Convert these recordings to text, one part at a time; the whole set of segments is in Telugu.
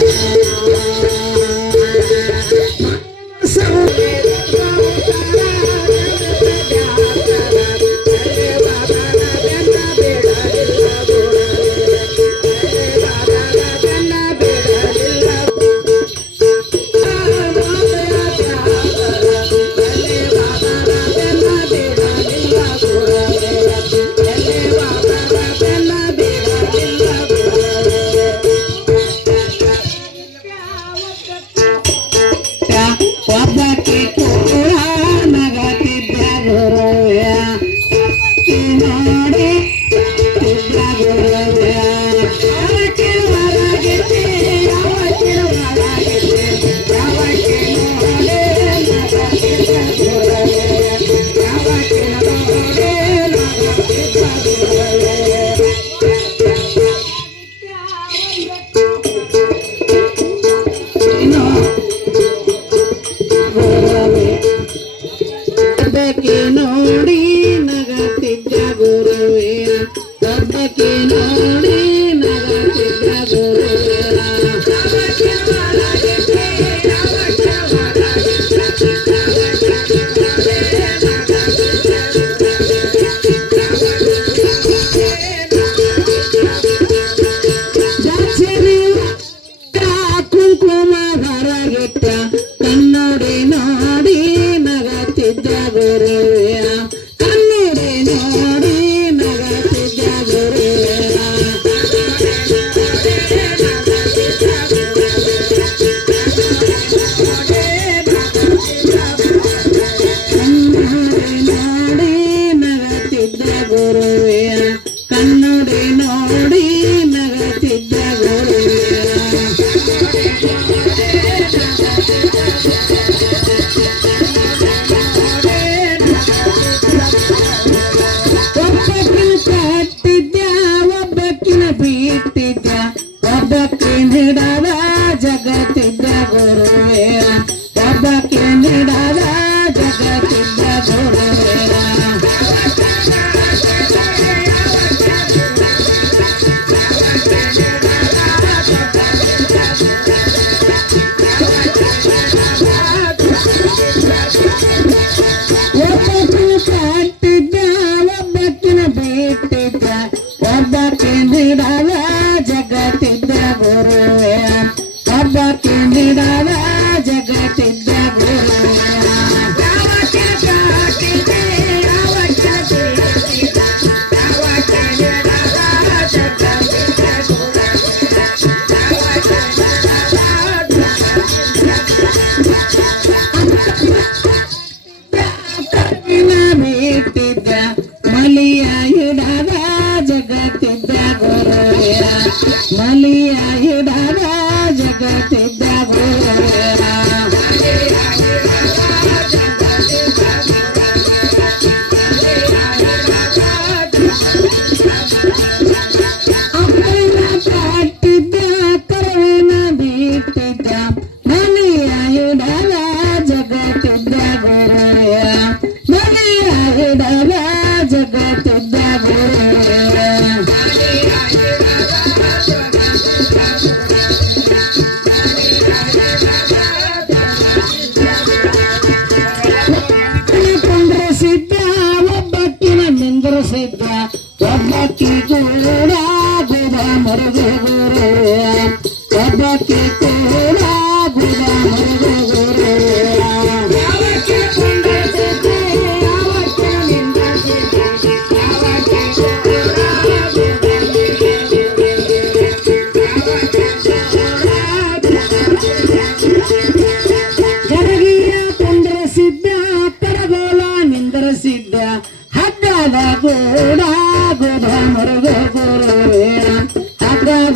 Thank you. পদাকে তোরা ಹೊರಗಿಟ್ಟ Thank you. Thank you.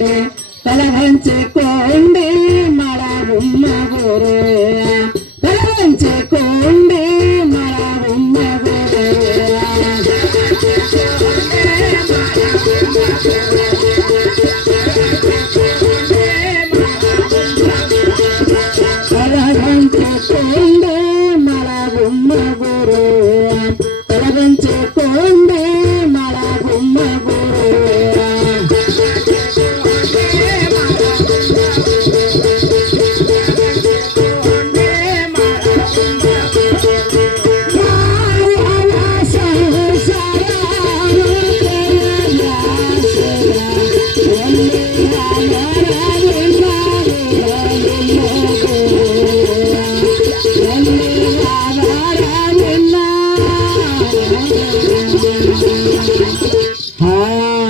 దొడ్డకుండి తలవంచుకోండి మడ ఉమ్మ గోరే తలవంచుకోండి మడ